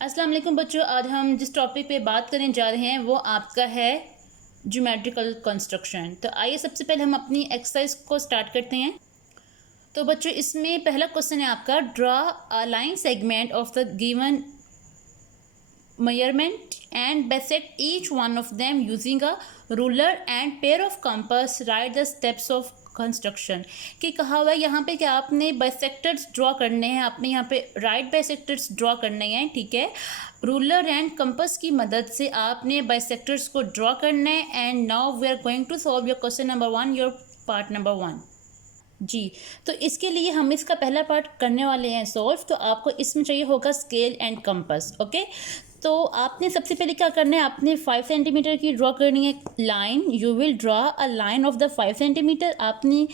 अस्सलाम वालेकुम बच्चों, आज हम जिस टॉपिक पे बात करने जा रहे हैं वो आपका है ज्योमेट्रिकल कंस्ट्रक्शन। तो आइए सबसे पहले हम अपनी एक्सरसाइज को स्टार्ट करते हैं। तो बच्चों इसमें पहला क्वेश्चन है आपका, draw a line segment of the given measurement and bisect each one of them using a ruler and pair of compass. Write the steps of construction कि कहा हुआ है यहाँ पे कि आपने बाइसेक्टर्स ड्रॉ करने हैं, आपने यहाँ पे राइट बाइसेक्टर्स ड्रॉ करने हैं, ठीक है। रूलर एंड कंपास की मदद से आपने बाइसेक्टर्स को ड्रॉ करना है। And now we are going to solve your question number 1, your part number 1 जी। तो इसके लिए हम इसका पहला पार्ट करने वाले हैं सॉल्व। तो आपको इसमें चाहिए होगा स्केल एंड कंपास, ओके। तो आपने सबसे पहले क्या करना है, आपने 5 सेंटीमीटर की ड्रॉ करनी है line. You will draw a line of the 5 centimetre. आपने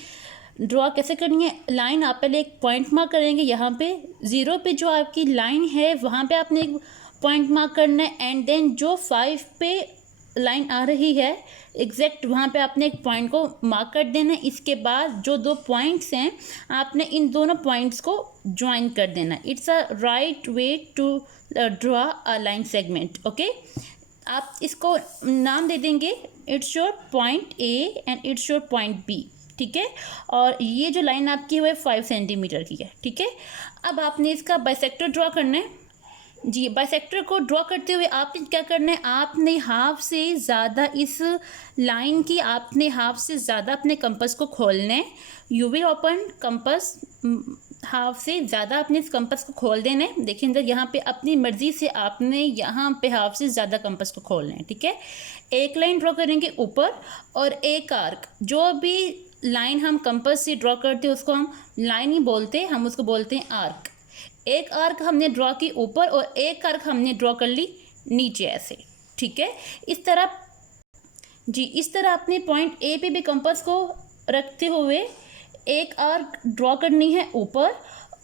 ड्रॉ कैसे करनी है लाइन, आप पहले एक पॉइंट मार्क करेंगे यहाँ पे 0 पे जो आपकी लाइन है वहाँ पे आपने एक पॉइंट मार्क करना है। एंड देन जो 5 पे लाइन आ रही है एग्जैक्ट वहाँ पे आपने एक पॉइंट को मार्क कर देना है। इसके बाद जो दो पॉइंट्स हैं आपने इन दोनों पॉइंट्स को ज्वाइन कर देना। It's a right way to draw a line segment, okay. आप इसको नाम दे देंगे, it's your point A and it's your point B, ठीक है। और ये जो लाइन आपकी है वो 5 सेंटीमीटर की है, ठीक है। अब आपने इसका बाइसेक्टर ड्रॉ करना है जी। बाइसेक्टर को ड्रॉ करते हुए आपने क्या करना है, आपने हाफ से ज़्यादा इस लाइन की आपने हाफ से ज़्यादा अपने कंपास को खोलना है। You will open compass, half से ज़्यादा अपने इस कंपास को खोल देना है। देखिए अंदर यहाँ पे अपनी मर्ज़ी से आपने यहाँ पे हाफ से ज़्यादा कंपास को खोलना है, ठीक है। एक लाइन ड्रॉ करेंगे ऊपर और एक आर्क। जो भी लाइन हम कंपास से ड्रॉ करते हैं उसको हम लाइन ही बोलते हैं, हम उसको बोलते हैं आर्क। एक आर्क हमने ड्रॉ की ऊपर और एक आर्क हमने ड्रॉ कर ली नीचे, ऐसे, ठीक है। इस तरह जी, इस तरह अपने पॉइंट ए पे भी कंपास को रखते हुए एक आर्क ड्रॉ करनी है ऊपर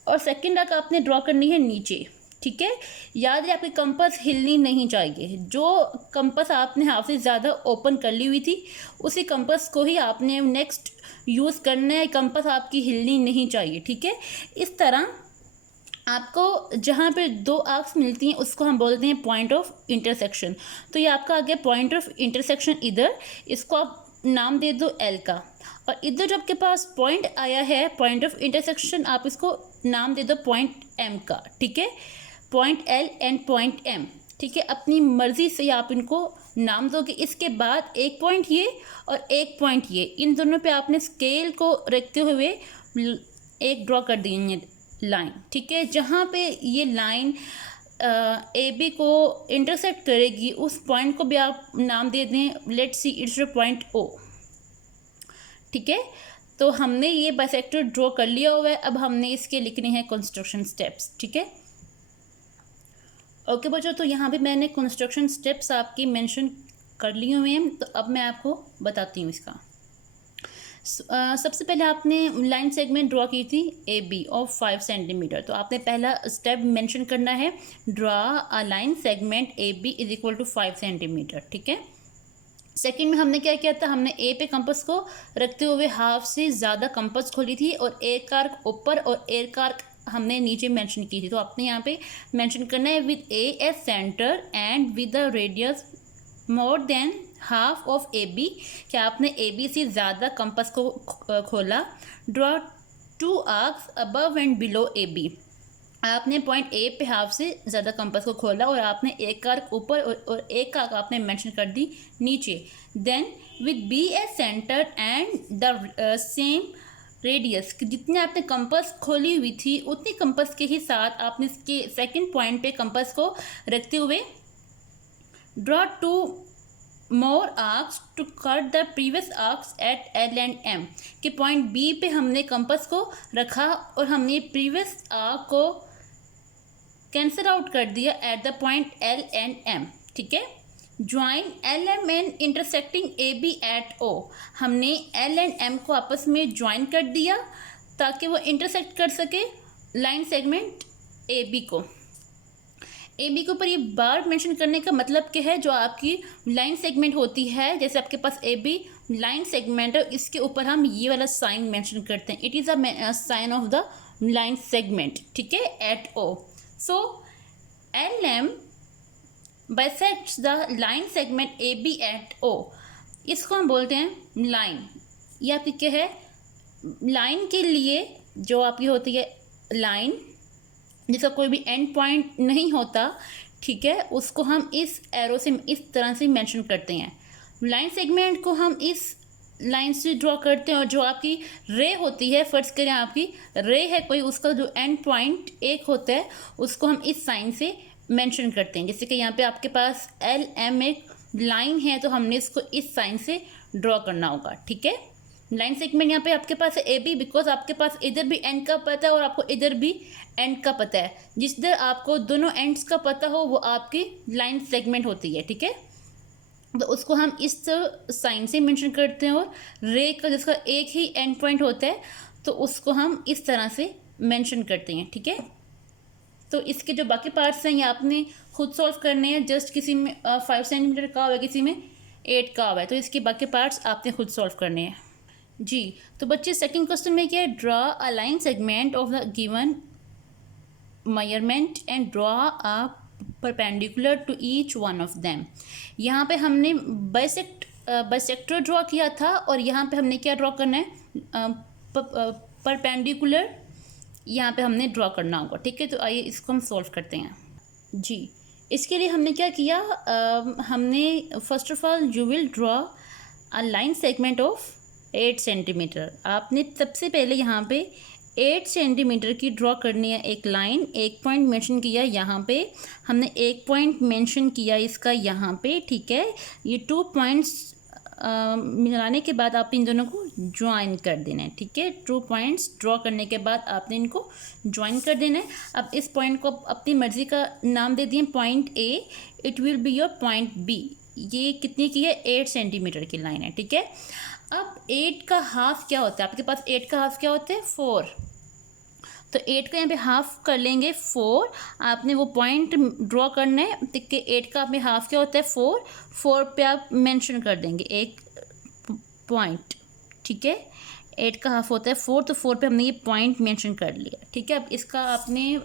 और सेकंड आर्क आपने ड्रॉ करनी है नीचे, ठीक है। याद है आपकी कंपास हिलनी नहीं चाहिए। जो कंपास आपने हाफ से ज़्यादा ओपन कर ली हुई थी उसी कंपास को ही आपने नेक्स्ट यूज़ करना है। कंपास आपकी हिलनी नहीं चाहिए, ठीक है। इस तरह आपको जहाँ पे दो आर्क्स मिलती हैं उसको हम बोलते हैं पॉइंट ऑफ इंटरसेक्शन। तो ये आपका आ गया पॉइंट ऑफ इंटरसेक्शन इधर, इसको आप नाम दे दो एल का। और इधर जो आपके पास पॉइंट आया है पॉइंट ऑफ इंटरसेक्शन, आप इसको नाम दे दो पॉइंट एम का, ठीक है। Point L and point M, ठीक है। अपनी मर्ज़ी से आप इनको नाम दोगे। इसके बाद एक पॉइंट ये और एक पॉइंट ये, इन दोनों पे आपने स्केल को रखते हुए एक ड्रॉ कर देंगे लाइन, ठीक है। जहाँ पे ये लाइन ए बी को इंटरसेक्ट करेगी उस पॉइंट को भी आप नाम दे दें, let's see it's your point O, ठीक है। तो हमने ये बाइसेक्टर ड्रॉ कर लिया हुआ है। अब हमने इसके लिखने हैं कंस्ट्रक्शन स्टेप्स, ठीक है। ओके बच्चों, तो यहाँ पे मैंने कंस्ट्रक्शन स्टेप्स आपकी मेंशन कर लिए हुए हैं। तो अब मैं आपको बताती हूँ इसका। सबसे पहले आपने लाइन सेगमेंट ड्रॉ की थी ए बी ऑफ 5 सेंटीमीटर। तो आपने पहला स्टेप मेंशन करना है, draw a line segment A B is equal to 5 centimetre, ठीक है। सेकंड में हमने क्या किया था, हमने ए पे कंपास को रखते हुए हाफ से ज़्यादा कंपास खोली थी और एक आर्क ऊपर और एक आर्क हमने नीचे मेंशन की थी। तो आपने यहाँ पे मेंशन करना है with A as centre and with the radius more than half of A B. क्या आपने ए बी से ज़्यादा कंपास को खोला। Draw 2 arcs above and below A B. आपने पॉइंट ए पे हाफ से ज़्यादा कंपास को खोला और आपने एक आर्क ऊपर और एक आर्क आपने मेंशन कर दी नीचे। Then with B as centre and the same radius, जितने आपने कंपास खोली हुई थी उतनी कंपास के ही साथ आपने इसके सेकंड पॉइंट पे कंपास को रखते हुए draw 2 more arcs to cut the previous arcs at L and M. कि पॉइंट बी पे हमने कंपास को रखा और हमने प्रीवियस आर्क को कैंसिल आउट कर दिया at the point L and M, ठीक है। Join L M and intersecting A B at O. हमने एल एंड एम को आपस में ज्वाइन कर दिया ताकि वो इंटरसेक्ट कर सके लाइन सेगमेंट ए बी को। ए बी के ऊपर ये बार मेंशन करने का मतलब क्या है, जो आपकी लाइन सेगमेंट होती है, जैसे आपके पास ए बी लाइन सेगमेंट है, इसके ऊपर हम ये वाला साइन मेंशन करते हैं। It is a sign of the line segment, ठीक है, at O. So LM bisects the line segment AB at O. इसको हम बोलते हैं लाइन। ये आपकी क्या है, लाइन के लिए जो आपकी होती है लाइन जिसका कोई भी एंड पॉइंट नहीं होता, ठीक है, उसको हम इस एरो से इस तरह से मेंशन करते हैं। लाइन सेगमेंट को हम इस लाइन से ड्रॉ करते हैं, और जो आपकी रे होती है, फर्ज करें आपकी रे है कोई, उसका जो एंड पॉइंट एक होता है उसको हम इस साइन से मेंशन करते हैं। जैसे कि यहाँ पे आपके पास LM एक लाइन है, तो हमने इसको इस साइन से ड्रॉ करना होगा, ठीक है। लाइन सेगमेंट यहाँ पे आपके पास है AB, बिकॉज आपके पास इधर भी एंड का पता है और आपको इधर भी एंड का पता है। जिस तरह आपको दोनों एंड्स का पता हो वो आपकी लाइन सेगमेंट होती है, ठीक है। तो उसको हम इस साइन से मेंशन करते हैं, और रे का जिसका एक ही एंड पॉइंट होता है तो उसको हम इस तरह से मेंशन करते हैं, ठीक है। तो इसके जो बाकी पार्ट्स हैं ये आपने खुद सॉल्व करने हैं। जस्ट किसी में 5 सेंटीमीटर का हुआ है, किसी में 8 का हुआ है, तो इसके बाकी पार्ट्स आपने खुद सॉल्व करने हैं जी। तो बच्चे सेकंड क्वेश्चन में क्या है, draw a line segment of the given measurement and draw a perpendicular to each one of them. यहाँ पे हमने बाइसेक्टर ड्रॉ किया था, और यहाँ पे हमने क्या ड्रॉ करना है, परपेंडिकुलर यहाँ पे हमने ड्रॉ करना होगा, ठीक है। तो आइए इसको हम सॉल्व करते हैं जी। इसके लिए हमने क्या किया, हमने first of all you will draw a line segment of 8 centimetre. आपने सबसे पहले यहाँ पे 8 सेंटीमीटर की ड्रॉ करनी है एक लाइन। एक पॉइंट मेंशन किया यहाँ पे, हमने एक पॉइंट मेंशन किया इसका यहाँ पे, ठीक है। ये 2 पॉइंट्स मिलाने के बाद आप इन दोनों को ज्वाइन कर देना है, ठीक है। 2 पॉइंट्स ड्रॉ करने के बाद आपने इनको ज्वाइन कर देना है। अब इस पॉइंट को अपनी मर्जी का नाम दे दिए point A, it will be your point B। ये कितनी की है, 8 सेंटीमीटर की लाइन है, ठीक है। अब 8 का हाफ क्या होता है, आपके पास 8 का हाफ क्या होता है, 4। तो 8 का यहाँ पे हाफ कर लेंगे 4। आपने वो पॉइंट ड्रॉ करना है, देख के 8 का आप में हाफ क्या होता है, 4 पे आप मेंशन कर देंगे एक पॉइंट, ठीक है। 8 का हाफ होता है 4, तो 4 पे हमने ये पॉइंट मेंशन कर लिया, ठीक है। अब इसका आपने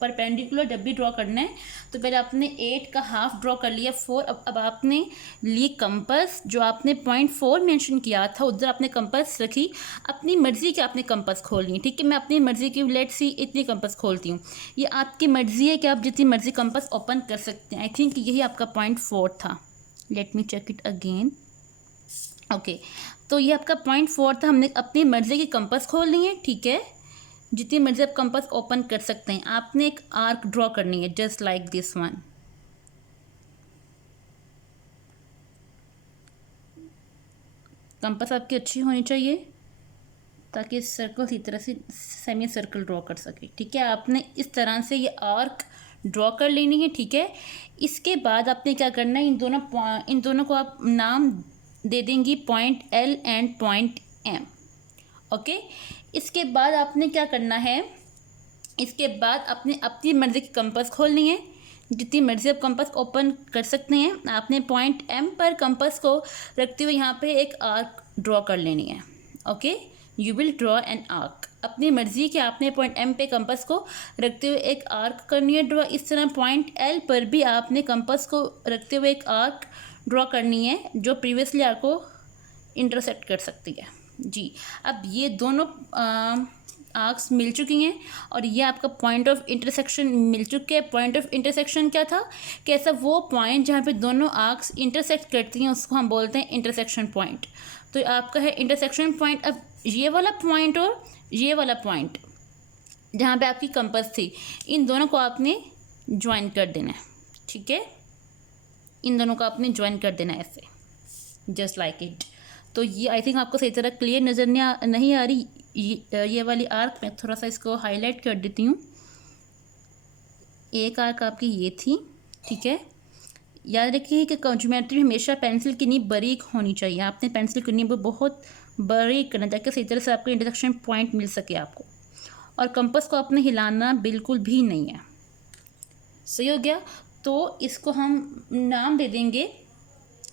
परपेंडिकुलर जब भी ड्रॉ करना है तो पहले आपने 8 का हाफ ड्रॉ कर लिया 4। अब आपने ली कंपास, जो आपने पॉइंट 4 मेंशन किया था उधर आपने कंपास रखी। अपनी मर्ज़ी की आपने कंपास खोलनी है, ठीक है। मैं अपनी मर्ज़ी की लेट्स सी इतनी कंपास खोलती हूँ। ये आपकी मर्ज़ी है कि आप जितनी मर्ज़ी कंपास ओपन कर सकते हैं। आई थिंक यही आपका पॉइंट 4 था। Let me check it again. Okay, तो ये आपका पॉइंट 4 था। हमने अपनी मर्ज़ी की कंपास खोलनी है, ठीक है। जितनी मर्जी आप कंपास ओपन कर सकते हैं। आपने एक आर्क ड्रॉ करनी है just like this one. Compass आपकी अच्छी होनी चाहिए ताकि सर्कल इस तरह से सेमी सर्कल ड्रॉ कर सके, ठीक है। आपने इस तरह से ये आर्क ड्रॉ कर लेनी है, ठीक है। इसके बाद आपने क्या करना है, इन दोनों को आप नाम दे देंगी point L and point M, okay. इसके बाद आपने क्या करना है, इसके बाद आपने अपनी मर्ज़ी की कंपास खोलनी है। जितनी मर्ज़ी आप कंपास ओपन कर सकते हैं। आपने पॉइंट M पर कंपास को रखते हुए यहाँ पे एक आर्क ड्रॉ कर लेनी है, okay. You will draw an arc. अपनी मर्ज़ी के आपने पॉइंट M पे कंपास को रखते हुए एक आर्क करनी है ड्रॉ। इस तरह पॉइंट L पर भी आपने कंपास को रखते हुए एक आर्क ड्रॉ करनी है जो प्रीवियसली आर्क को इंटरसेक्ट कर सकती है जी। अब ये दोनों आर्क्स मिल चुकी हैं और ये आपका पॉइंट ऑफ इंटरसेक्शन मिल चुके हैं। पॉइंट ऑफ इंटरसेक्शन क्या था, कैसा वो पॉइंट जहाँ पे दोनों आर्क्स इंटरसेक्ट करती हैं उसको हम बोलते हैं इंटरसेक्शन पॉइंट। तो आपका है इंटरसेक्शन पॉइंट। अब ये वाला पॉइंट और ये वाला पॉइंट जहाँ पे आपकी कंपास थी, इन दोनों को आपने ज्वाइन कर देना है, ठीक है। इन दोनों को आपने ज्वाइन कर देना है ऐसे, जस्ट लाइक इट। तो ये आई थिंक आपको सही तरह क्लियर नज़र नहीं आ रही। ये वाली आर्क मैं थोड़ा सा इसको हाईलाइट कर देती हूँ। एक आर्क आपकी ये थी, ठीक है। याद रखिए कि ज्योमेट्री में हमेशा पेंसिल की नीब बारीक होनी चाहिए। आपने पेंसिल की नीब बहुत बारीक करना ताकि सही तरह से आपको इंटरसेक्शन पॉइंट मिल सके आपको। और कंपास को आपने हिलाना बिल्कुल भी नहीं है। सही हो गया। तो इसको हम नाम दे देंगे,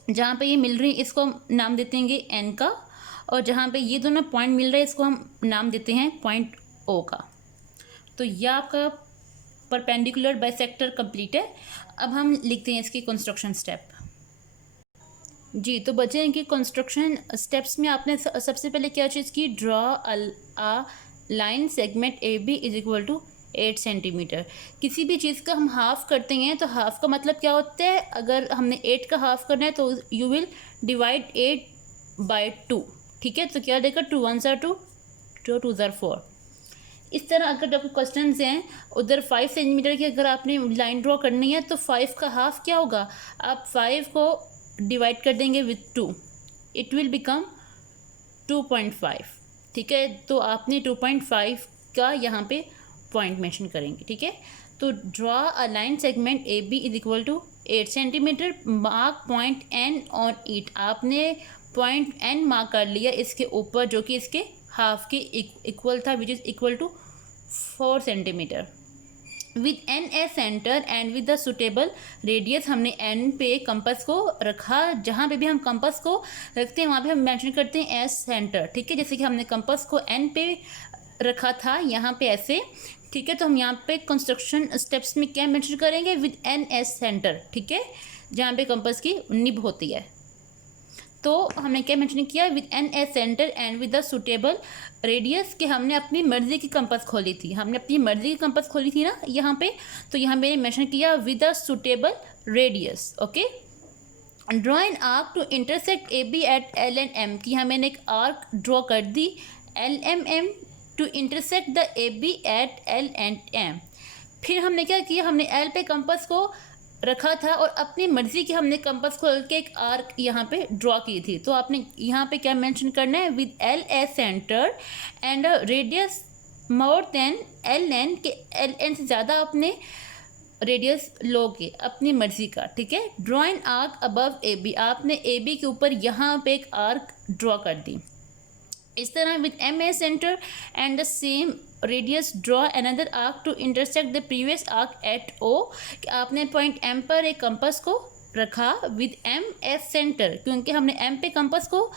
जहाँ पे ये मिल रही है इसको हम नाम देते हैं N का, और जहाँ पे ये दोनों पॉइंट मिल रहे हैं इसको हम नाम देते हैं पॉइंट O का। तो यह आपका परपेंडिकुलर बाइसेक्टर कंप्लीट है। अब हम लिखते हैं इसकी कंस्ट्रक्शन स्टेप। जी, तो बचे हैं कि कंस्ट्रक्शन स्टेप्स में आपने सबसे पहले क्या चीज़ की, draw a line segment A B is equal to 8 centimetre. किसी भी चीज़ का हम हाफ करते हैं तो हाफ का मतलब क्या होता है, अगर हमने 8 का हाफ करना है तो यू विल डिवाइड 8 बाई 2। ठीक है, तो क्या देगा, 2 1 2, 2 2 4। इस तरह अगर आपके क्वेश्चन हैं उधर 5 सेंटीमीटर की अगर आपने लाइन ड्रॉ करनी है तो 5 का हाफ क्या होगा, आप 5 को डिवाइड कर देंगे विथ 2, इट विल बिकम 2.5। ठीक है, तो आपने 2.5 का यहाँ पे पॉइंट मेंशन करेंगे। ठीक है, तो draw a line segment A B is equal to 8 centimetre, mark point N on it. आपने पॉइंट एन मार्क कर लिया इसके ऊपर जो कि इसके हाफ के इक्वल था, which is equal to 4 centimetre. With N as centre and with the suitable radius, हमने एन पे कंपास को रखा। जहाँ पे भी हम कंपास को रखते हैं वहाँ पे हम मेंशन करते हैं एस सेंटर। ठीक है, जैसे कि हमने कंपास को एन पे रखा था यहाँ पे ऐसे। ठीक है, तो हम यहाँ पे कंस्ट्रक्शन स्टेप्स में क्या मेंशन करेंगे, विद एन एस सेंटर। ठीक है, जहाँ पे कंपास की निब होती है। तो हमने क्या मेंशन किया, with N as centre and with the suitable radius, कि हमने अपनी मर्जी की कंपास खोली थी, हमने अपनी मर्जी की कंपास खोली थी ना यहाँ पे, तो यहाँ मैंने मेंशन किया with the suitable radius. Okay, draw an arc to intersect A B at L and M, की यहाँ मैंने एक आर्क ड्रॉ कर दी L M M to intersect the A B at L and M. फिर हमने क्या किया, हमने एल पे कंपास को रखा था और अपनी मर्जी की हमने कंपास खोल के एक आर्क यहाँ पे ड्रॉ की थी। तो आपने यहाँ पे क्या मेंशन करना है, with L as centre and radius more than L N, के एल एन से ज़्यादा अपने रेडियस लोगे अपनी मर्जी का। ठीक है, draw an arc above A B, आपने ए बी के ऊपर यहाँ पे एक आर्क ड्रॉ कर दी। इस तरह with M a centre and the same radius draw another arc to intersect the previous arc at O, आपने पॉइंट एम पर एक कंपास को रखा विद एम एस सेंटर, क्योंकि हमने एम पे कंपास को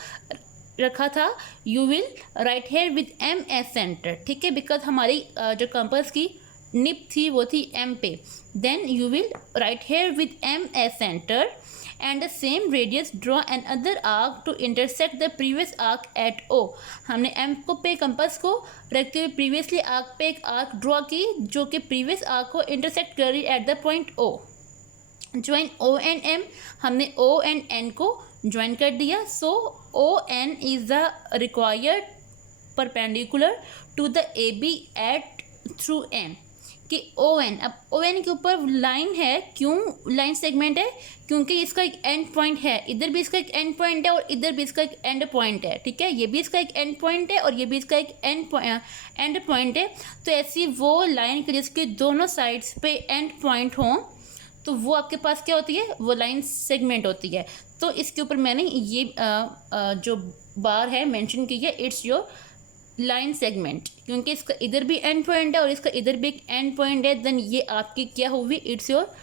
रखा था, you will right here with M as centre. ठीक है, बिकॉज हमारी जो कंपास की निप थी वो थी एम पे, then you will right here with M as centre and the same radius draw another arc to intersect the previous arc at O। हमने M को पे कंपास को रखते हुए प्रीवियसली आर्क पे एक आर्क ड्रॉ की जो कि प्रीवियस आर्क को इंटरसेक्ट करी at the point O। Join O and M, हमने O एंड N को ज्वाइन कर दिया। So O N is the required perpendicular to the A B at through M, कि ओ एन, अब O N के ऊपर line है, क्यों लाइन सेगमेंट है, क्योंकि इसका एक एंड पॉइंट है, इधर भी इसका एक एंड पॉइंट है और इधर भी इसका एक एंड पॉइंट है। ठीक है, ये भी इसका एक एंड पॉइंट है और ये भी इसका एक एंड पॉइंट है। तो ऐसी वो लाइन के जिसके दोनों साइड्स पे एंड पॉइंट हों तो वो आपके पास क्या होती है, वो लाइन सेगमेंट होती है। तो इसके ऊपर मैंने ये जो बार है मेंशन की है, इट्स योर लाइन सेगमेंट, क्योंकि इसका इधर भी एंड पॉइंट है और इसका इधर भी एक एंड पॉइंट है, देन ये आपकी क्या होगी, it's your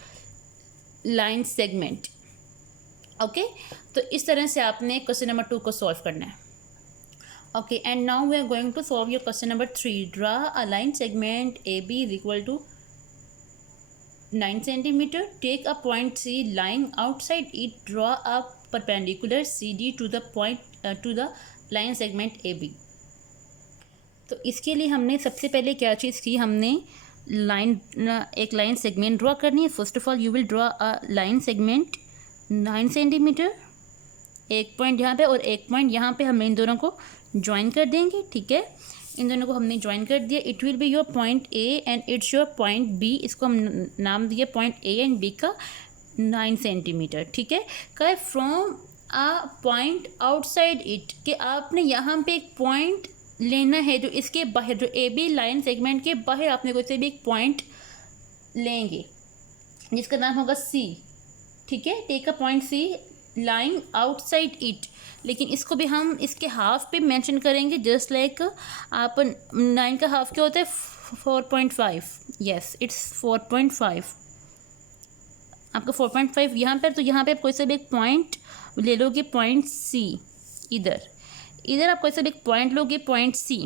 line segment. Okay, तो इस तरह से आपने क्वेश्चन नंबर 2 को सॉल्व करना है। Okay, and now we are going to solve your question number 3। Draw a line segment A B is equal to 9 centimetre, take a point C lying outside it, draw a perpendicular C D to the point to the line segment A B. तो इसके लिए हमने सबसे पहले क्या चीज़ की, हमने एक लाइन सेगमेंट ड्रॉ करनी है। First of all you will draw a line segment 9 centimetre, एक पॉइंट यहाँ पे और एक पॉइंट यहाँ पे, हम इन दोनों को ज्वाइन कर देंगे। ठीक है, इन दोनों को हमने ज्वाइन कर दिया। It will be your point A and it's your point B, इसको हम नाम दिए पॉइंट ए एंड बी का 9 सेंटीमीटर। ठीक है, का from a point outside it, कि आपने यहाँ पे एक पॉइंट लेना है जो इसके बाहर, जो ए बी लाइन सेगमेंट के बाहर आपने कोई से भी एक पॉइंट लेंगे जिसका नाम होगा सी। ठीक है, take a point C lying outside it, लेकिन इसको भी हम इसके हाफ पे मेंशन करेंगे, जस्ट लाइक आप 9 का हाफ क्या होता है, 4.5। यस, इट्स 4.5, आपका 4.5 यहाँ पर। तो यहाँ पे आप कोई सा भी एक पॉइंट ले लोगे, पॉइंट सी, इधर आप कोई सा भी एक पॉइंट लोगे, पॉइंट सी।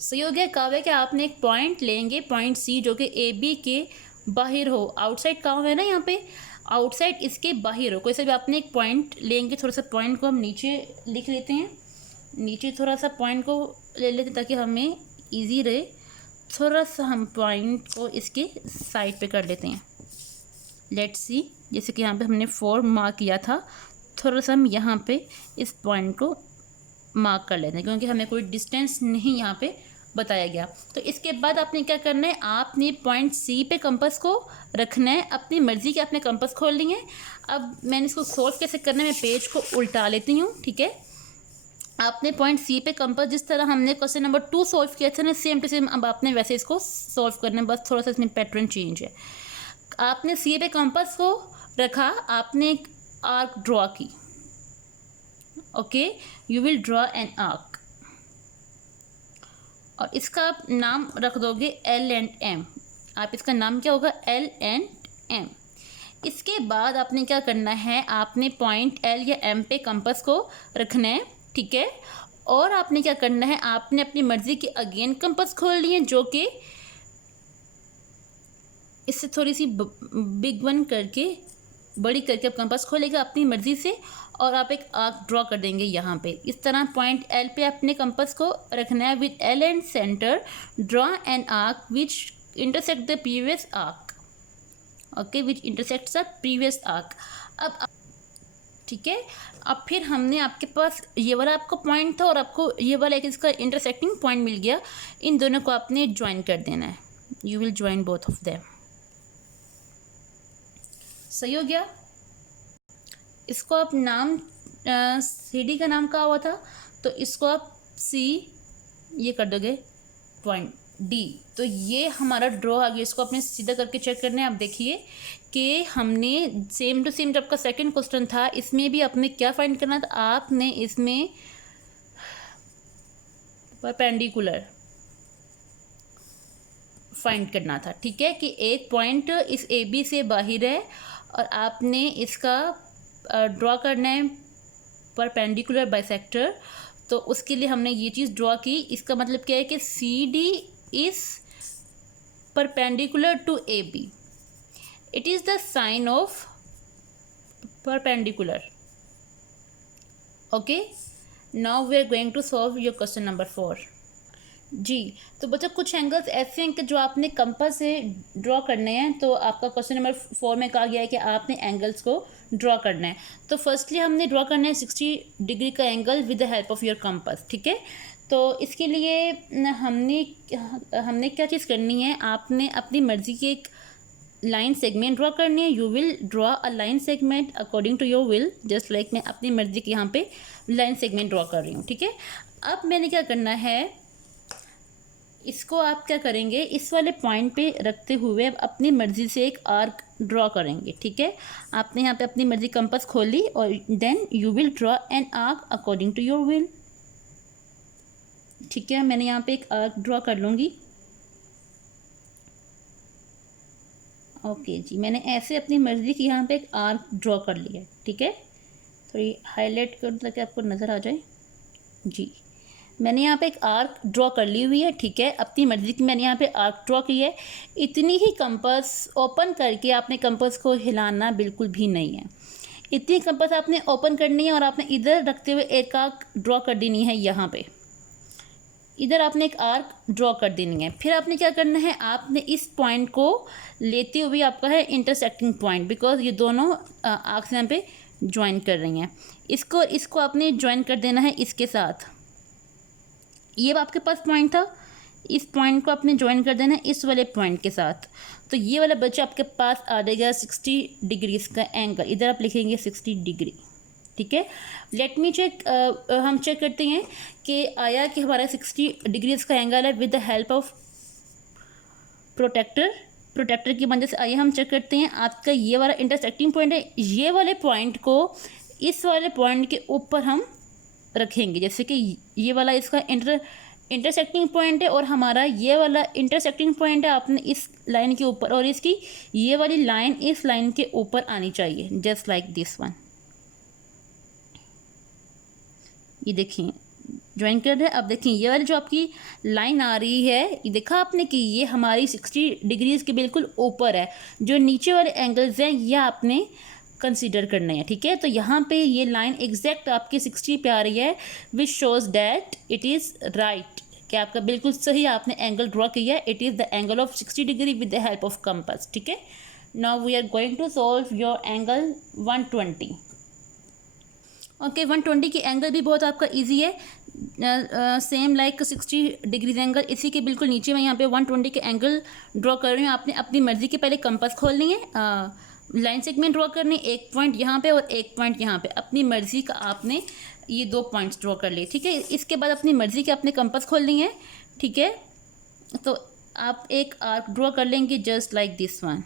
सही हो गया। कहा है कि आपने एक पॉइंट लेंगे, पॉइंट सी, जो कि ए बी के बाहर हो। आउटसाइड कहा है ना यहाँ पे, आउटसाइड इसके बाहर हो। कोई सा भी आपने एक पॉइंट लेंगे, थोड़ा सा पॉइंट को हम नीचे लिख लेते हैं, नीचे थोड़ा सा पॉइंट को ले लेते हैं ताकि हमें इजी रहे। थोड़ा सा हम पॉइंट को इसके साइड पे कर लेते हैं। लेट्स सी, जैसे कि यहाँ पे हमने 4 मार्क किया था, थोड़ा सा हम यहाँ पे इस पॉइंट को मार्क कर लेते हैं क्योंकि हमें कोई डिस्टेंस नहीं यहाँ पे बताया गया। तो इसके बाद आपने क्या करना है, आपने पॉइंट सी पे कंपास को रखना है। अपनी मर्जी के आपने कंपास खोल ली है। अब मैंने इसको सॉल्व कैसे करना है, मैं पेज को उल्टा लेती हूँ, ठीक है। आपने पॉइंट सी पे कंपास, जिस तरह हमने क्वेश्चन नंबर 2 सॉल्व किया था ना, सेम टू सेम अब आपने वैसे इसको सॉल्व करना है, बस थोड़ा सा इसमें पैटर्न चेंज है। आपने सी पे कंपास को रखा, आपने एक आर्क ड्रॉ की, okay, you will draw an arc, और इसका आप नाम रख दोगे एल एंड एम। आप इसका नाम क्या होगा, एल एंड एम। इसके बाद आपने क्या करना है, आपने पॉइंट एल या एम पे कंपास को रखना है, ठीक है। और आपने क्या करना है, आपने अपनी मर्जी के अगेन कंपास खोल लिए, जो कि इससे थोड़ी सी बिग वन करके, बड़ी करके आप कंपास खोलेगा अपनी मर्जी से, और आप एक आर्क ड्रॉ कर देंगे यहाँ पे। इस तरह पॉइंट एल पे अपने कंपास को रखना है। With L and centre draw an arc which intersect the previous arc, okay, which intersects the previous arc. अब ठीक है, अब फिर हमने आपके पास ये वाला आपको पॉइंट था और आपको ये वाला एक इसका इंटरसेक्टिंग पॉइंट मिल गया। इन दोनों को आपने ज्वाइन कर देना है। You will join both of them. सही हो गया। इसको आप नाम सी डी का नाम कहा हुआ था, तो इसको आप सी ये कर दोगे पॉइंट डी। तो ये हमारा ड्रॉ आ गया। इसको आपने सीधा करके चेक करना है। आप देखिए कि हमने सेम टू सेम, जब का सेकंड क्वेश्चन था, इसमें भी आपने क्या फाइंड करना था, आपने इसमें परपेंडिकुलर फाइंड करना था, ठीक है, कि एक पॉइंट इस ए बी से बाहर है और आपने इसका ड्रॉ करना है परपेंडिकुलर बाइसेक्टर। तो उसके लिए हमने ये चीज़ ड्रॉ की। इसका मतलब क्या है कि C D is perpendicular to A B, it is the sign of perpendicular, okay. Now we are going to solve your question number 4 जी। तो बच्चों कुछ एंगल्स ऐसे हैं कि जो आपने कंपास से ड्रॉ करने हैं। तो आपका क्वेश्चन नंबर 4 में कहा गया है कि आपने एंगल्स को ड्रॉ करना है। तो फर्स्टली हमने ड्रॉ करना है 60 डिग्री का angle with the help of your compass, ठीक है। तो इसके लिए हमने क्या चीज़ करनी है, आपने अपनी मर्ज़ी की एक लाइन सेगमेंट ड्रॉ करनी है। You will draw a line segment according to your will, just like मैं अपनी मर्ज़ी के यहाँ पे लाइन सेगमेंट ड्रॉ कर रही हूँ, ठीक है। अब मैंने क्या करना है, इसको आप क्या करेंगे, इस वाले पॉइंट पे रखते हुए अपनी मर्ज़ी से एक आर्क ड्रॉ करेंगे, ठीक है। आपने यहाँ पे अपनी मर्ज़ी कंपास खोली और then you will draw an arc according to your will, ठीक है। मैंने यहाँ पे एक आर्क ड्रॉ कर लूँगी, ओके जी। मैंने ऐसे अपनी मर्ज़ी की यहाँ पे एक आर्क ड्रॉ कर लिया है, ठीक है। थोड़ी हाईलाइट कर ताकि आपको नज़र आ जाए जी। मैंने यहाँ पे एक आर्क ड्रॉ कर ली हुई है, ठीक है। अपनी मर्ज़ी की मैंने यहाँ पे आर्क ड्रॉ की है। इतनी ही कंपास ओपन करके आपने कंपास को हिलाना बिल्कुल भी नहीं है। इतनी कंपास आपने ओपन करनी है और आपने इधर रखते हुए एक आर्क ड्रॉ कर देनी है। यहाँ पे इधर आपने एक आर्क ड्रॉ कर देनी है। फिर आपने क्या करना है, आपने इस पॉइंट को लेते हुए, आपका है इंटरसेक्टिंग पॉइंट, बिकॉज ये दोनों आर्क्स यहाँ पे ज्वाइन कर रही हैं। इसको आपने ज्वाइन कर देना है इसके साथ। ये आपके पास पॉइंट था, इस पॉइंट को आपने ज्वाइन कर देना है इस वाले पॉइंट के साथ। तो ये वाला बच्चा आपके पास आ जाएगा 60 डिग्रीज का एंगल। इधर आप लिखेंगे 60 डिग्री, ठीक है। लेट मी चेक, हम चेक करते हैं कि आया कि हमारा 60 डिग्रीज का एंगल है with the help of protractor की मदद से। आइए हम चेक करते हैं। आपका ये वाला इंटरसेक्टिंग पॉइंट है, ये वाले पॉइंट को इस वाले पॉइंट के ऊपर हम रखेंगे। जैसे कि ये वाला इसका इंटरसेक्टिंग पॉइंट है और हमारा ये वाला इंटरसेक्टिंग पॉइंट है आपने इस लाइन के ऊपर, और इसकी ये वाली लाइन इस लाइन के ऊपर आनी चाहिए, जस्ट लाइक दिस वन। ये देखिए ज्वाइन कर रहे हैं। अब देखिए ये वाली जो आपकी लाइन आ रही है, ये देखा आपने कि ये हमारी 60 डिग्रीज के बिल्कुल ऊपर है। जो नीचे वाले एंगल्स हैं ये आपने कंसीडर करने हैं, ठीक है। तो यहाँ पे ये लाइन एग्जैक्ट आपकी 60 पे आ रही है, which shows that it is right, कि आपका बिल्कुल सही आपने एंगल ड्रॉ किया है। It is the angle of 60 degree with the help of compass, ठीक है। Now we are going to solve your angle 120। Okay 120 की एंगल भी बहुत आपका इजी है, सेम लाइक 60 डिग्रीज एंगल। इसी के बिल्कुल नीचे मैं यहाँ पे 120 के एंगल ड्रॉ कर रही हूँ। आपने अपनी मर्जी के पहले कंपास खोलनी है, लाइन सेगमेंट ड्रॉ करनी है, एक पॉइंट यहाँ पे और एक पॉइंट यहाँ पे। अपनी मर्जी का आपने ये 2 पॉइंट्स ड्रॉ कर लिए, ठीक है। इसके बाद अपनी मर्जी के आपने कंपास खोलनी है, ठीक है। तो आप एक आर्क ड्रॉ कर लेंगे जस्ट लाइक दिस वन।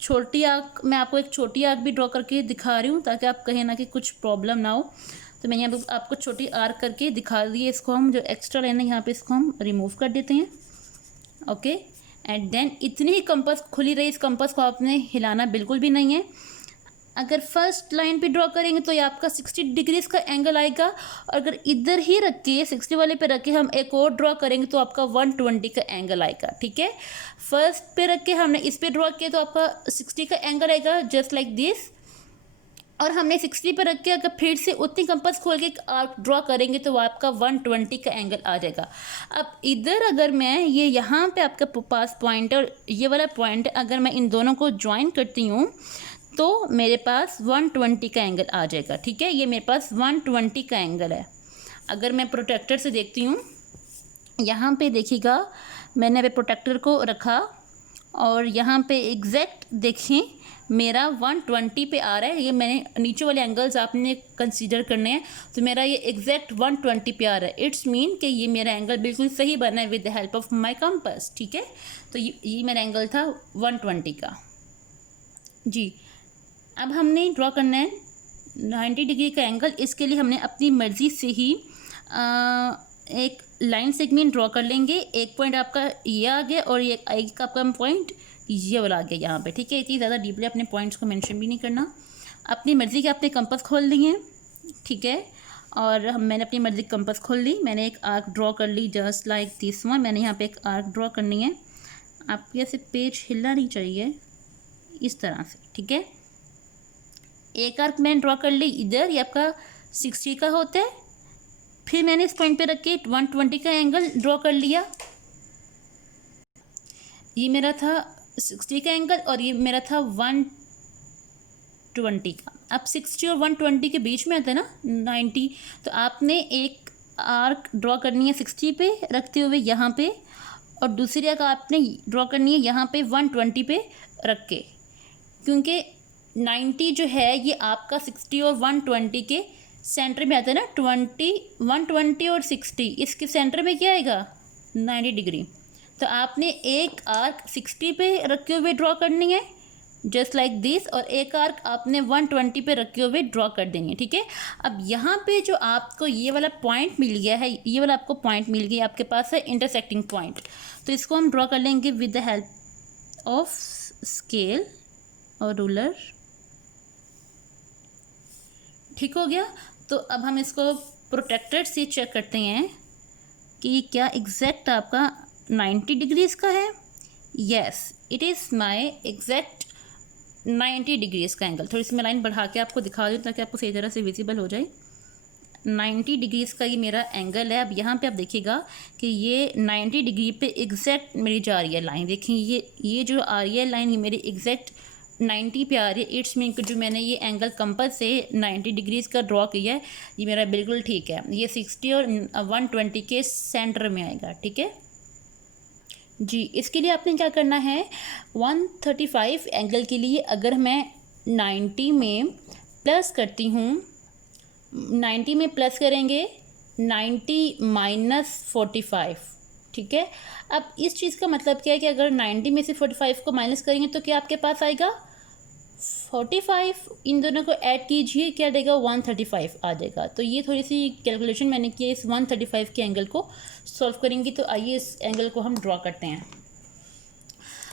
छोटी आर्क, मैं आपको एक छोटी आर्क भी ड्रॉ करके दिखा रही हूँ ताकि आप कहें ना कि कुछ प्रॉब्लम ना हो। तो मैं यहाँ पे आपको छोटी आर्क करके दिखा दी है। इसको हम जो एक्स्ट्रा लाइन है यहाँ पे इसको हम रिमूव कर देते हैं, ओके। एंड देन इतनी ही कंपास खुली रही, इस कंपास को आपने हिलाना बिल्कुल भी नहीं है। अगर फर्स्ट लाइन पे ड्रॉ करेंगे तो ये आपका 60 डिग्रीज का एंगल आएगा। अगर इधर ही रख के 60 वाले पे रख के हम एक और ड्रॉ करेंगे तो आपका 120 का एंगल आएगा, ठीक है। फर्स्ट पे रख के हमने इस पे ड्रॉ किया तो आपका 60 का एंगल आएगा जस्ट लाइक दिस। और हमने 60 पे रख के अगर फिर से उतनी कंपास खोल के आर्क ड्रॉ करेंगे तो वो आपका 120 का एंगल आ जाएगा। अब इधर अगर मैं ये यहाँ पे आपका पास पॉइंट है और ये वाला पॉइंट, अगर मैं इन दोनों को ज्वाइन करती हूँ तो मेरे पास 120 का एंगल आ जाएगा, ठीक है। ये मेरे पास 120 का एंगल है। अगर मैं प्रोटेक्टर से देखती हूँ, यहाँ पे देखिएगा मैंने अभी प्रोटेक्टर को रखा और यहाँ पे एग्जैक्ट देखिए मेरा 120 पे आ रहा है। ये मैंने नीचे वाले एंगल्स आपने कंसीडर करने हैं, तो मेरा ये एग्जैक्ट 120 पे आ रहा है। इट्स मीन कि ये मेरा एंगल बिल्कुल सही बना है with the help of my compass, ठीक है। तो ये मेरा एंगल था 120 का जी। अब हमने ड्रॉ करना है 90 डिग्री का एंगल। इसके लिए हमने अपनी मर्ज़ी से ही एक लाइन सेगमेंट ड्रॉ कर लेंगे। एक पॉइंट आपका ये आ गया और ये एक आपका पॉइंट ये वाला आ गया यहाँ पे, ठीक है। इतनी ज़्यादा डीपली अपने पॉइंट्स को मेंशन भी नहीं करना। अपनी मर्ज़ी के आपने कंपास खोल लिए हैं, ठीक है। और मैंने अपनी मर्ज़ी की कंपास खोल ली। मैंने एक आर्क ड्रॉ कर ली जस्ट लाइक दिस वन। मैंने यहाँ पे एक आर्क ड्रॉ करनी है। आपको ऐसे पेज हिलना नहीं चाहिए, इस तरह से, ठीक है। एक आर्क मैंने ड्रॉ कर ली इधर, ये आपका 60 का होता है। फिर मैंने इस पॉइंट पे रख के 120 का एंगल ड्रॉ कर लिया। ये मेरा था 60 का एंगल और ये मेरा था 120 का। अब 60 और 120 के बीच में आता है ना 90, तो आपने एक आर्क ड्रॉ करनी है 60 पे रखते हुए यहाँ पे, और दूसरी आर्क आपने ड्रॉ करनी है यहाँ पे 120 पे रख के, क्योंकि 90 जो है ये आपका 60 और 120 के सेंटर में आता है ना। 120 और 60 इसके सेंटर में क्या आएगा 90 डिग्री। तो आपने एक आर्क 60 पे रखे हुए ड्रॉ करनी है जस्ट लाइक दिस, और एक आर्क आपने 120 पे रखे हुए ड्रॉ कर देनी है, ठीक है। अब यहाँ पे जो आपको ये वाला पॉइंट मिल गया है, ये वाला आपको पॉइंट मिल गया आपके पास है इंटरसेक्टिंग पॉइंट, तो इसको हम ड्रॉ कर लेंगे with the help of scale और रूलर। ठीक हो गया। तो अब हम इसको प्रोटेक्टर से चेक करते हैं कि क्या एग्जैक्ट आपका 90 डिग्रीज का है। Yes, it is my exact 90 degrees का एंगल। थोड़ी सी मैं लाइन बढ़ा के आपको दिखा दूँ ताकि आपको सही तरह से विजिबल हो जाए। 90 डिग्रीज का ये मेरा एंगल है। अब यहाँ पे आप देखिएगा कि ये 90 डिग्री पे एग्जैक्ट मेरी जा रही है लाइन। देखिए ये जो आ रही है लाइन, ये मेरी एग्जैक्ट 90 पे आ रही है। इट्स मीन जो मैंने ये एंगल कंपास से 90 डिग्रीज का ड्रॉ किया है, ये मेरा बिल्कुल ठीक है। ये 60 और 120 के सेंटर में आएगा, ठीक है जी। इसके लिए आपने क्या करना है, 135 एंगल के लिए अगर मैं 90 में प्लस करती हूँ, 90 में प्लस करेंगे 90 माइनस 45, ठीक है। अब इस चीज़ का मतलब क्या है कि अगर 90 में से 45 को माइनस करेंगे तो क्या आपके पास आएगा 45। इन दोनों को ऐड कीजिए, क्या देगा 135 आ जाएगा। तो ये थोड़ी सी कैलकुलेशन मैंने की है इस 135 के एंगल को सॉल्व करेंगी। तो आइए इस एंगल को हम ड्रॉ करते हैं।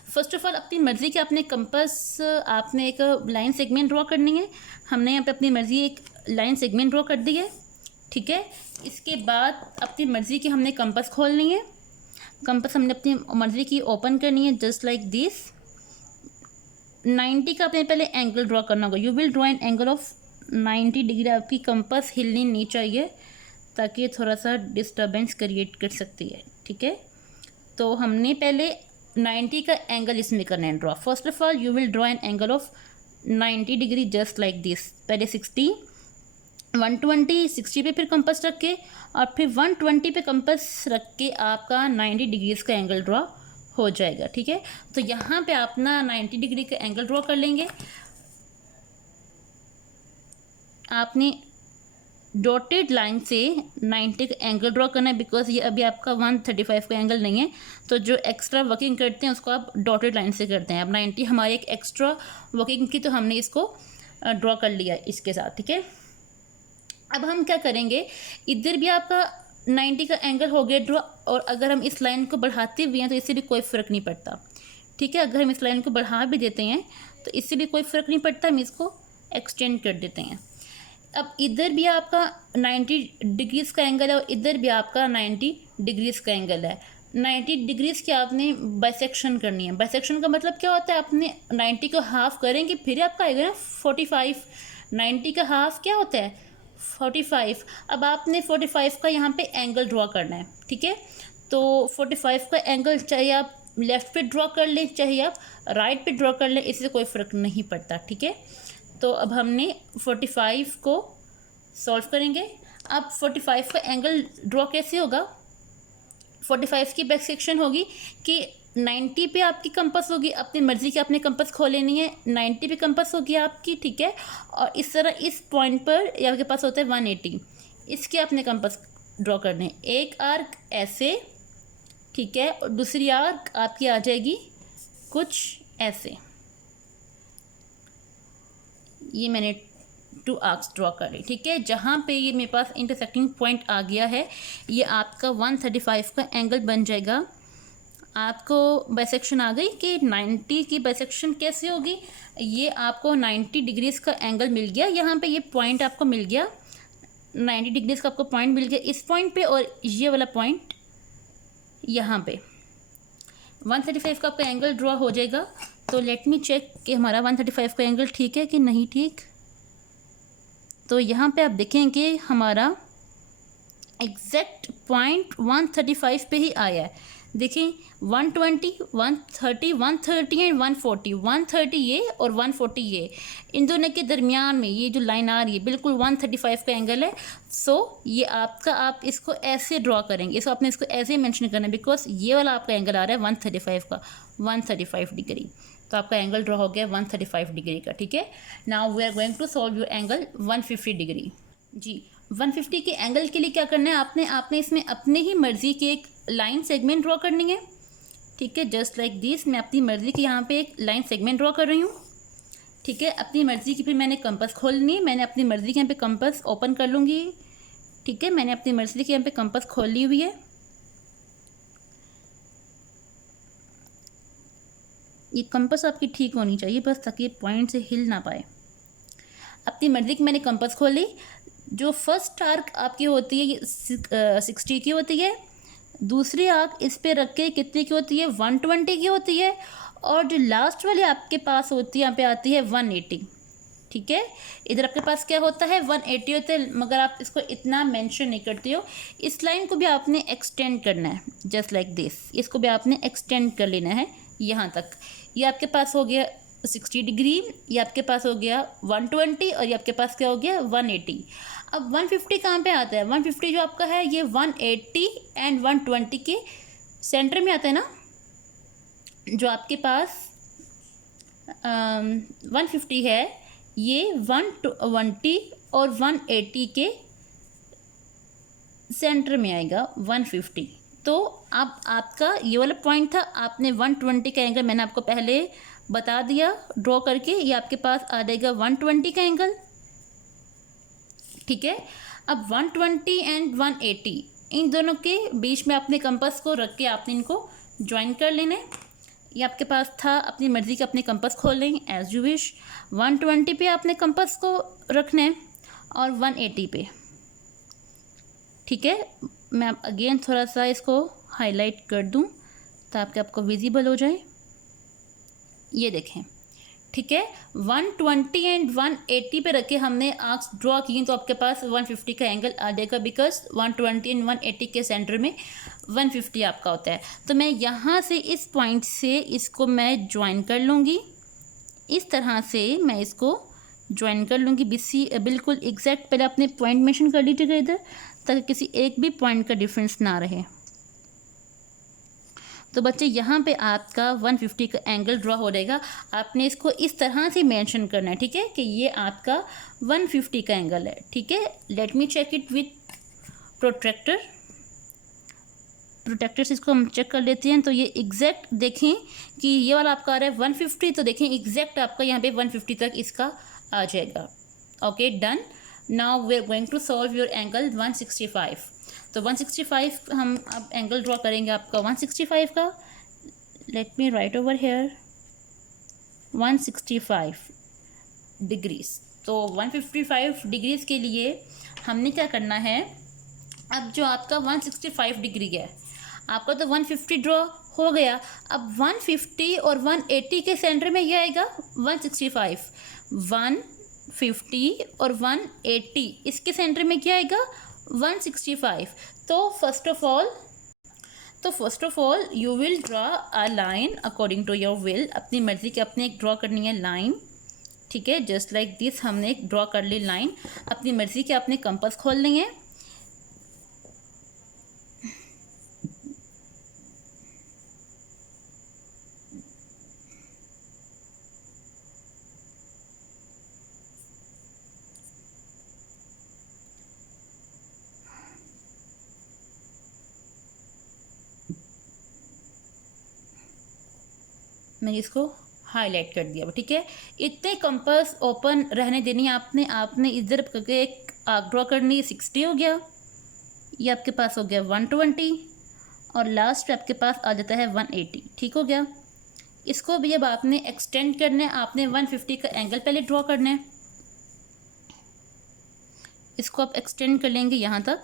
फर्स्ट ऑफ ऑल अपनी मर्ज़ी के अपने कंपास, आपने एक लाइन सेगमेंट ड्रॉ करनी है। हमने यहाँ पे अपनी मर्ज़ी एक लाइन सेगमेंट ड्रॉ कर दी है, ठीक है। इसके बाद अपनी मर्ज़ी की हमने कंपास खोलनी है। कंपास हमने अपनी मर्ज़ी की ओपन करनी है, जस्ट लाइक दिस। 90 का आपने पहले एंगल ड्रॉ करना होगा। You will draw N angle of 90 degree. आपकी कंपास हिलनी नहीं चाहिए ताकि ये थोड़ा सा डिस्टर्बेंस क्रिएट कर सकती है, ठीक है। तो हमने पहले 90 का एंगल इसमें करना है draw. First of all you will draw N angle of 90 degree just like this. पहले 60, 120, 60 पे फिर कंपास रख के और फिर 120 पे कंपास रख के आपका 90 डिग्रीज का एंगल ड्रॉ हो जाएगा, ठीक है। तो यहाँ पे अपना 90 डिग्री का एंगल ड्रॉ कर लेंगे। आपने डॉटेड लाइन से 90 का एंगल ड्रॉ करना है, बिकॉज ये अभी आपका 135 का एंगल नहीं है। तो जो एक्स्ट्रा वर्किंग करते हैं उसको आप डॉटेड लाइन से करते हैं। अब 90 हमारी एक एक्स्ट्रा वर्किंग की, तो हमने इसको ड्रॉ कर लिया इसके साथ, ठीक है। अब हम क्या करेंगे, इधर भी आपका 90 का एंगल हो गया ड्रॉ, और अगर हम इस लाइन को बढ़ाते भी हैं तो इससे भी कोई फ़र्क नहीं पड़ता, ठीक है। अगर हम इस लाइन को बढ़ा भी देते हैं तो इससे भी कोई फ़र्क नहीं पड़ता, हम इसको एक्सटेंड कर देते हैं। अब इधर भी आपका 90 डिग्रीज़ का एंगल है और इधर भी आपका 90 डिग्रीज़ का एंगल है। 90 डिग्रीज़ की आपने बाइसेक्शन करनी है। बाइसेक्शन का मतलब क्या होता है, आपने 90 को हाफ करेंगे फिर आपका आएगा ना 45। 90 का हाफ क्या होता है, 45। अब आपने 45 का यहाँ पे एंगल ड्रॉ करना है, ठीक है। तो 45 का एंगल चाहे आप लेफ़्ट पे ड्रॉ कर लें चाहे आप राइट पे ड्रॉ कर लें, इससे कोई फ़र्क नहीं पड़ता, ठीक है। तो अब हमने 45 को सॉल्व करेंगे। अब 45 का एंगल ड्रॉ कैसे होगा, 45 की बैक सेक्शन होगी कि 90 पे आपकी कंपास होगी, अपनी मर्ज़ी की आपने कंपास खोल लेनी है। 90 पे कंपास होगी आपकी, ठीक है। और इस तरह इस पॉइंट पर ये आपके पास होता है 180, इसके आपने कंपास ड्रॉ करने। एक आर्क ऐसे, ठीक है, और दूसरी आर्क आपकी आ जाएगी कुछ ऐसे। ये मैंने 2 आर्क्स ड्रॉ कर ली, ठीक है। जहाँ पे ये मेरे पास इंटरसेक्टिंग पॉइंट आ गया है, ये आपका 135 का एंगल बन जाएगा। आपको बाइसेक्शन आ गई कि 90 की बाइसेक्शन कैसे होगी। ये आपको 90 डिग्रीज़ का एंगल मिल गया, यहाँ पे ये पॉइंट आपको मिल गया, 90 डिग्रीज़ का आपको पॉइंट मिल गया इस पॉइंट पे, और ये वाला पॉइंट यहाँ पे 135 का आपका एंगल ड्रॉ हो जाएगा। तो लेट मी चेक कि हमारा 135 का एंगल ठीक है कि नहीं ठीक। तो यहाँ पे आप देखें कि हमारा एग्जैक्ट पॉइंट 135 पे ही आया है। देखें 120, 130, 130 एंड 140, 130 ये और 140 ये, इन दोनों के दरमियान में ये जो लाइन आ रही है बिल्कुल 135 का एंगल है। सो ये आपका, आप इसको ऐसे ड्रॉ करेंगे, इसको आपने इसको ऐसे ही मेंशन करना है, बिकॉज ये वाला आपका एंगल आ रहा है 135 का, 135 डिग्री। तो आपका एंगल ड्रॉ हो गया 135 डिग्री का, ठीक है। Now we are going to solve your angle 150 degree. जी, 150 के एंगल के लिए क्या करना है, आपने इसमें अपने ही मर्ज़ी की एक लाइन सेगमेंट ड्रॉ करनी है, ठीक है। जस्ट लाइक दिस, मैं अपनी मर्ज़ी की यहाँ पे एक लाइन सेगमेंट ड्रॉ कर रही हूँ, ठीक है। अपनी मर्ज़ी की फिर मैंने कंपास खोलनी है, मैंने अपनी मर्ज़ी के यहाँ पे कंपास ओपन कर लूँगी, ठीक है। मैंने अपनी मर्ज़ी के यहाँ पे कंपास खोल ली हुई है। ये कंपास आपकी ठीक होनी चाहिए बस, ताकि पॉइंट से हिल ना पाए। अपनी मर्ज़ी की मैंने कंपास खोल ली। जो फर्स्ट आर्क आपकी होती है ये 60 की होती है, दूसरी आर्क इस पे रख के कितने की होती है, 120 की होती है, और जो लास्ट वाली आपके पास होती है यहाँ पे आती है 180, ठीक है। इधर आपके पास क्या होता है, 180 होता है, मगर आप इसको इतना मेंशन नहीं करते हो। इस लाइन को भी आपने एक्सटेंड करना है, जस्ट लाइक दिस, इसको भी आपने एक्सटेंड कर लेना है यहाँ तक। ये आपके पास हो गया 60 डिग्री, ये आपके पास हो गया 120, और ये आपके पास क्या हो गया 180। अब 150 कहाँ पे आता है, 150 जो आपका है ये 180 एंड 120 के सेंटर में आता है ना। जो आपके पास 150 है ये 120 और 180 के सेंटर में आएगा 150। तो अब आपका ये वाला पॉइंट था, आपने 120 का एंगल मैंने आपको पहले बता दिया ड्रॉ करके, ये आपके पास आ जाएगा 120 का एंगल, ठीक है। अब 120 एंड 180 इन दोनों के बीच में अपने कंपास को रख के आपने इनको ज्वाइन कर लेना है। ये आपके पास था, अपनी मर्ज़ी का अपने कंपास खोल लें एज यू विश। 120 पे आपने कंपास को रखना है और 180 पे, ठीक है, मैं अगेन थोड़ा सा इसको हाईलाइट कर दूं ताकि आपको विजिबल हो जाए। ये देखें, ठीक है, 120 एंड 180 पे रखे हमने आर्क्स ड्रॉ की तो आपके पास 150 का एंगल आ जाएगा, बिकॉज 120 एंड 180 के सेंटर में 150 आपका होता है। तो मैं यहाँ से इस पॉइंट से इसको मैं ज्वाइन कर लूँगी, इस तरह से मैं इसको ज्वाइन कर लूँगी बिल्कुल एग्जैक्ट। पहले अपने पॉइंट मेंशन कर लीजिएगा इधर, ताकि किसी एक भी पॉइंट का डिफरेंस ना रहे। तो बच्चे यहाँ पे आपका 150 का एंगल ड्रॉ हो जाएगा। आपने इसको इस तरह से मेंशन करना है, ठीक है, कि ये आपका 150 का एंगल है, ठीक है। Let me check it with protractor से इसको हम चेक कर लेते हैं। तो ये एग्जैक्ट देखें कि ये वाला आपका आ रहा है 150, तो देखें एग्जैक्ट आपका यहाँ पे 150 तक इसका आ जाएगा। Okay, done. Now we are going to solve your angle 165। तो 165 हम अब एंगल ड्रॉ करेंगे आपका 165 का। Let me right over here 165 degrees. तो 155 डिग्रीज के लिए हमने क्या करना है, अब जो आपका 165 डिग्री है, आपका तो 150 ड्रॉ हो गया। अब 150 और 180 के सेंटर में ये आएगा 165, 150 और 180 इसके सेंटर में क्या आएगा 165। तो first of all you will draw a line according to your will. अपनी मर्जी की अपने एक ड्रॉ करनी है लाइन, ठीक है, जस्ट लाइक दिस। हमने एक ड्रॉ कर ली लाइन। अपनी मर्जी के अपने कंपास खोल लेंगे। मैंने इसको हाईलाइट कर दिया, ठीक है। इतने कंपास ओपन रहने देनी है आपने इधर करके एक आर्क ड्रॉ करनी है। 60 हो गया, ये आपके पास हो गया 120 और लास्ट पे आपके पास आ जाता है 180, ठीक हो गया। इसको भी अब आपने एक्सटेंड करना है, आपने 150 का एंगल पहले ड्रॉ करना है। इसको आप एक्सटेंड कर लेंगे यहाँ तक।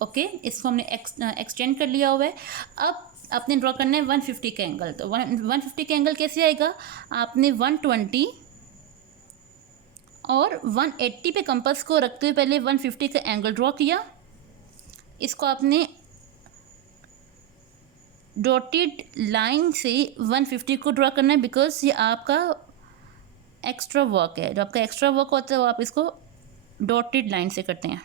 ओके, इसको हमने एक्सटेंड कर लिया हुआ है। अब आपने ड्रॉ करना है 150 का एंगल। तो 150 का एंगल कैसे आएगा, आपने 120 और 180 पे कंपास को रखते हुए पहले 150 का एंगल ड्रॉ किया। इसको आपने डॉटेड लाइन से 150 को ड्रॉ करना है, बिकॉज ये आपका एक्स्ट्रा वर्क है। जो आपका एक्स्ट्रा वर्क होता है वो आप इसको डॉटेड लाइन से करते हैं।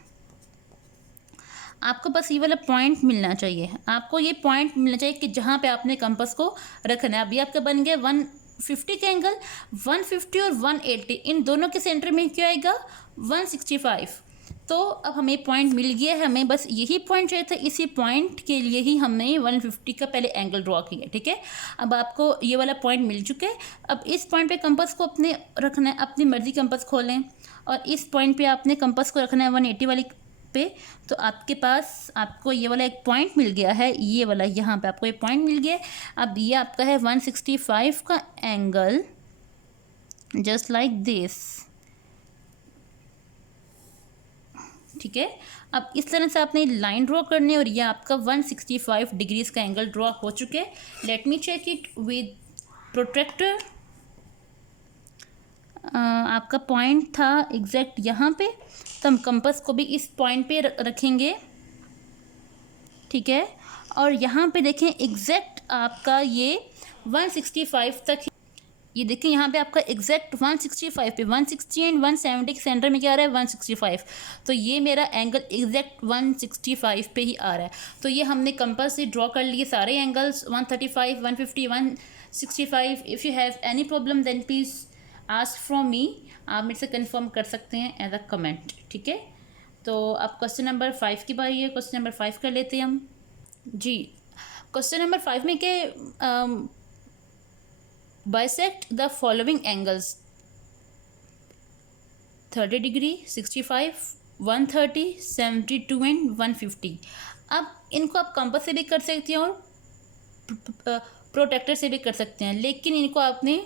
आपको बस ये वाला पॉइंट मिलना चाहिए, आपको ये पॉइंट मिलना चाहिए कि जहाँ पे आपने कंपास को रखना है। अभी आपका बन गया 150 का एंगल। 150 और 180 इन दोनों के सेंटर में क्या आएगा 165। तो अब हमें पॉइंट मिल गया है, हमें बस यही पॉइंट चाहिए था। इसी पॉइंट के लिए ही हमने 150 का पहले एंगल ड्रॉ किया, ठीक है। अब आपको ये वाला पॉइंट मिल चुका है। अब इस पॉइंट पे कंपास को अपने रखना है, अपनी मर्जी कंपास खोलें और इस पॉइंट पे आपने कंपास को रखना है 180 वाली पे। तो आपके पास आपको ये वाला एक पॉइंट मिल गया है, ये वाला यहाँ पे आपको एक पॉइंट मिल गया है। अब ये आपका है 165 का एंगल, जस्ट लाइक दिस, ठीक है। अब इस तरह से आपने लाइन ड्रॉ करनी है और ये आपका 165 डिग्रीज का एंगल ड्रॉ हो चुके हैं। Let me check it with protractor. आपका पॉइंट था एग्जैक्ट यहाँ पे, तो हम कंपास को भी इस पॉइंट पे रखेंगे, ठीक है। और यहाँ पे देखें एग्जैक्ट आपका ये 165 तक, ये देखें यहाँ पे आपका एग्जैक्ट 165 पे 160 एंड 170 के सेंटर में क्या आ रहा है 165। तो ये मेरा एंगल एग्जैक्ट 165 पे ही आ रहा है। तो ये हमने कंपास से ड्रॉ कर लिए सारे angles 135, 150, 165। If you have any problem then please ask from me. आप मेरे से कंफर्म कर सकते हैं एज अ कमेंट, ठीक है। तो अब क्वेश्चन नंबर 5 की बारी है। क्वेश्चन नंबर 5 कर लेते हैं हम जी। क्वेश्चन नंबर 5 में के bisect the following angles 30 degree, 65, 130, 72 and 150। अब इनको आप कंपास से भी कर सकते हैं और प्रोटेक्टर से भी कर सकते हैं, लेकिन इनको आपने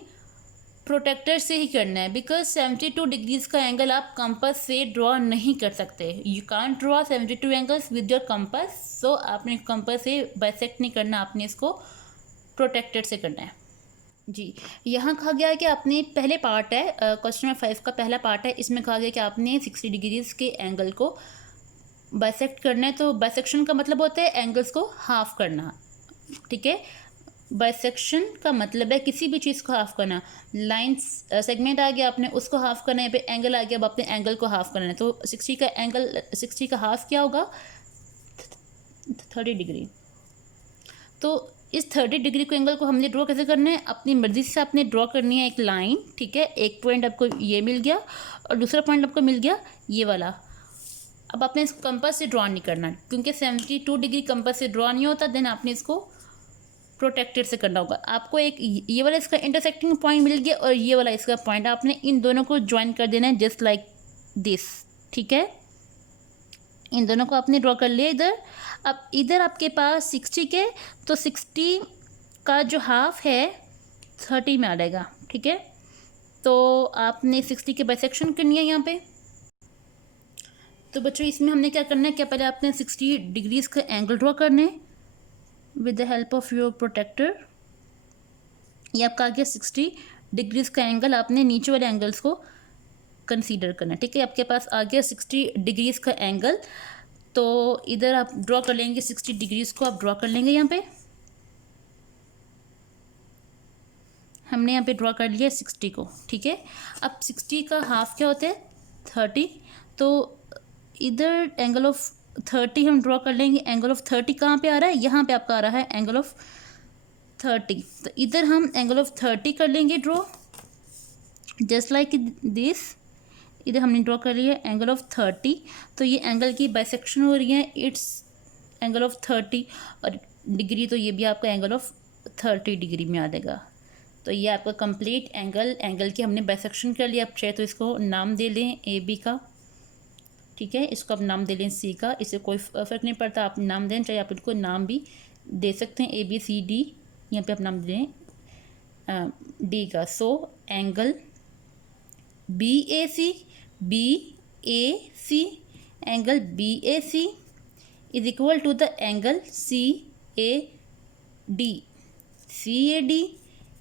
प्रोटेक्टर से ही करना है, बिकॉज 72 डिग्रीज का एंगल आप कंपास से ड्रॉ नहीं कर सकते। You can't draw 72 angles with your compass, so आपने कंपास से बाइसेक्ट नहीं करना, आपने इसको प्रोटेक्टर से करना है। जी, यहाँ कहा गया है कि आपने पहले पार्ट है क्वेश्चन नंबर 5 का पहला पार्ट है, इसमें कहा गया कि आपने 60 डिग्रीज के एंगल को बाइसेक्ट करना है। तो बाइसेक्शन का मतलब होता है एंगल्स को हाफ करना, ठीक है। बाइसेक्शन का मतलब है किसी भी चीज़ को हाफ करना। लाइंस सेगमेंट आ गया, आपने उसको हाफ करना है, यहाँ पे एंगल आ गया, अब आपने एंगल को हाफ करना है। तो 60 का एंगल, 60 का हाफ क्या होगा, 30 डिग्री। तो इस 30 डिग्री को एंगल को हमने ड्रॉ कैसे करना है, अपनी मर्जी से आपने ड्रॉ करनी है एक लाइन, ठीक है। एक पॉइंट आपको ये मिल गया और दूसरा पॉइंट आपको मिल गया ये वाला। अब आपने इसको कंपास से ड्रॉ नहीं करना, क्योंकि 72 डिग्री कंपास से ड्रॉ नहीं होता, देन आपने इसको प्रोटेक्टेड से करना होगा। आपको एक ये वाला इसका इंटरसेक्टिंग पॉइंट मिल गया और ये वाला इसका पॉइंट, आपने इन दोनों को ज्वाइन कर देना है जस्ट लाइक दिस, ठीक है। इन दोनों को आपने ड्रॉ कर लिया इधर। अब इधर आपके पास 60 के, तो 60 का जो हाफ है 30 में आ जाएगा, ठीक है। तो आपने 60 के बाइसेक्शन करनी है यहाँ पे। तो बच्चों इसमें हमने क्या करना है, क्या पहले आपने 60 डिग्रीज का एंगल ड्रॉ करने with the help of your protractor. ये आपका आ गया 60 डिग्रीज का एंगल, आपने नीचे वाले एंगल्स को कंसीडर करना है, ठीक है। आपके पास आ गया 60 डिग्रीज का एंगल, तो इधर आप ड्रॉ कर लेंगे 60 डिग्रीज को आप ड्रॉ कर लेंगे। यहाँ पे हमने यहाँ पे ड्रॉ कर लिया 60 को, ठीक है। अब 60 का हाफ क्या होता है, 30। तो इधर एंगल ऑफ 30 हम ड्रॉ कर लेंगे। एंगल ऑफ 30 कहाँ पे आ रहा है, यहाँ पे आपका आ रहा है एंगल ऑफ 30। तो इधर हम एंगल ऑफ 30 कर लेंगे ड्रॉ जस्ट लाइक दिस। इधर हमने ड्रॉ कर लिया एंगल ऑफ 30, तो ये एंगल की बाइसेक्शन हो रही है, इट्स एंगल ऑफ 30 और डिग्री, तो ये भी आपका एंगल ऑफ 30 डिग्री में आ जाएगा। तो ये आपका कंप्लीट एंगल की हमने बाइसेक्शन कर लिया। आप चाहे तो इसको नाम दे लें AB का, ठीक है। इसको आप नाम दे लें C का, इससे कोई फ़र्क नहीं पड़ता, आप नाम दें, चाहे आप इनको नाम भी दे सकते हैं ABCD, यहाँ पे आप नाम दें D का। So angle BAC angle BAC is equal to the angle CAD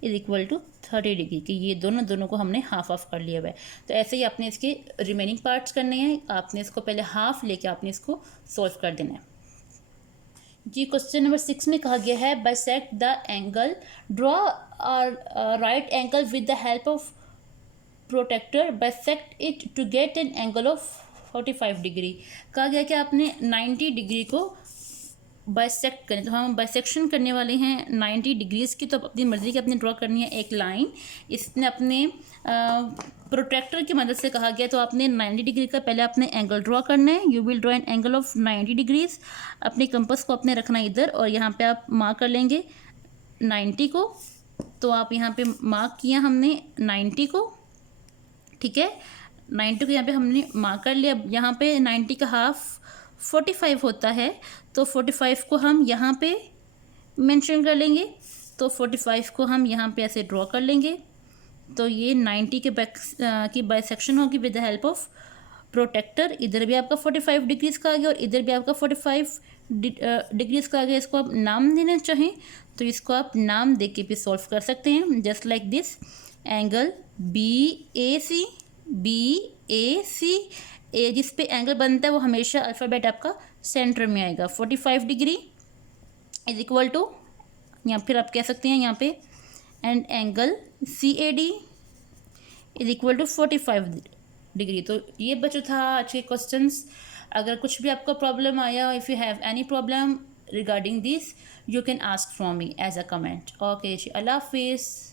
is equal to 30 degree की। ये दोनों को हमने हाफ ऑफ कर लिया हुआ है। तो ऐसे ही आपने इसके रिमेनिंग पार्ट्स करने हैं। आपने इसको पहले हाफ लेके आपने इसको सॉल्व कर देना है। जी, क्वेश्चन नंबर 6 में कहा गया है bisect the angle, draw right angle with the help of protractor, bisect it to get an angle of 45 degree. कहा गया कि आपने 90 डिग्री को बाइसेक्ट करें। तो हम बाइसेक्शन करने वाले हैं 90 डिग्रीज़ की। तो अपनी मर्ज़ी की अपने ड्रॉ करनी है एक लाइन। इसने अपने प्रोट्रैक्टर की मदद से कहा गया, तो आपने 90 डिग्री का पहले आपने एंगल ड्रॉ करना है। You will draw N angle of 90 degrees. अपने कंपास को अपने रखना इधर और यहाँ पे आप मार्क कर लेंगे 90 को। तो आप यहाँ पे मार्क किया हमने 90 को, ठीक है। 90 को यहाँ पे हमने मार्क कर लिया। यहाँ पे 90 का हाफ 45 होता है, तो 45 को हम यहाँ पे मेंशन कर लेंगे। तो 45 को हम यहाँ पे ऐसे ड्रॉ कर लेंगे। तो ये 90 की बाइसेक्शन होगी with the help of protractor. इधर भी आपका 45 डिग्रीज़ का आ गया और इधर भी आपका 45 डिग्रीज़ का आ गया। इसको आप नाम देना चाहें तो इसको आप नाम दे के भी सॉल्व कर सकते हैं, just like this. Angle BAC जिस पे एंगल बनता है वो हमेशा अल्फ़ाबेट आपका सेंटर में आएगा। 45 डिग्री इज इक्वल टू, या फिर आप कह सकते हैं यहाँ पे, and angle CAD is equal to 45 degree. तो ये बच्चों था आज के क्वेश्चंस। अगर कुछ भी आपका प्रॉब्लम आया, if you have any problem regarding this, you can ask from me as a comment. Okay जी, अल्लाह हाफिज़।